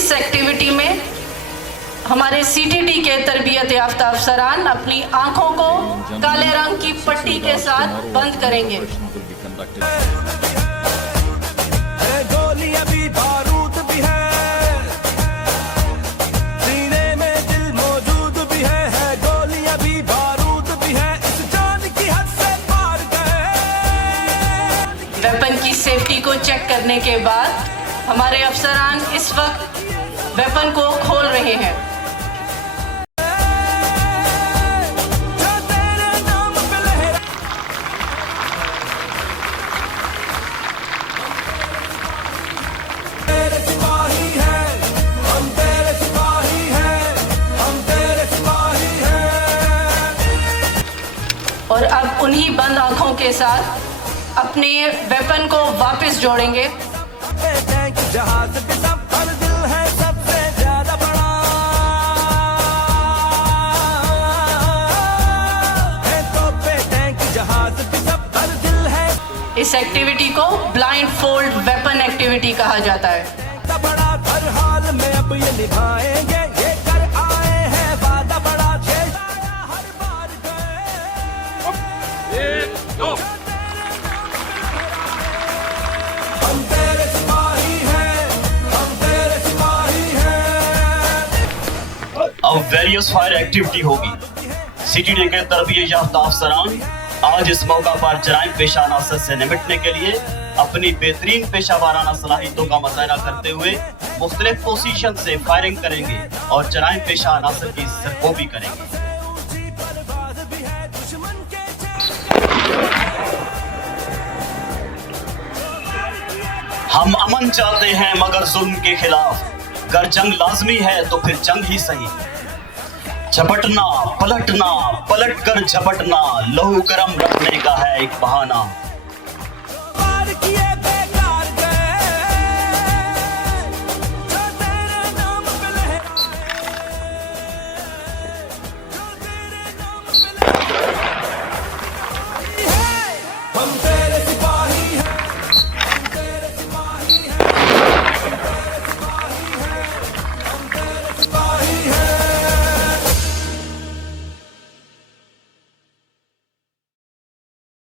इस एक्टिविटी में हमारे सीटीटी के तरबियत याफ्ता अफसरान अपनी आंखों को काले रंग की पट्टी के साथ बंद करेंगे। गोलियां भी बारूद भी है, सीने में दिल मौजूद भी है, गोलियां भी बारूद भी है, इस जान की हद से पार गए। वेपन की सेफ्टी को चेक करने के बाद हमारे अफसरान इस वक्त वेपन को खोल रहे हैं। और अब उन्हीं बंद आंखों के साथ अपने वेपन को वापस जोड़ेंगे। जहाज के सफर दिल है सबसे ज्यादा बड़ा, है तो पे टैंक जहाज के सफर दिल है। इस एक्टिविटी को ब्लाइंड फोल्ड वेपन एक्टिविटी कहा जाता है। बड़ा हर हाल में अब ये निभाएंगे, ये कर आए हैं वादा बड़ा, हर बार गए। हम तेरे सिपाही हैं, हम तेरे सिपाही हैं। अब वेरियस फायर एक्टिविटी होगी। सीटीडी के तरबियत याफ्ता अफसरान आज इस मौका पर जराइम पेशा अनासर से निपटने के लिए अपनी बेहतरीन पेशा वाराना सलाहियतों का मुजाहरा करते हुए मुख्तलिफ पोजीशन से फायरिंग करेंगे और जराइम पेशा अनासर की सरकोबी करेंगे। हम अमन चाहते हैं मगर जुल्म के खिलाफ, अगर जंग लाजमी है तो फिर जंग ही सही। झपटना पलटना, पलट कर झपटना, लहू गरम रखने का है एक बहाना।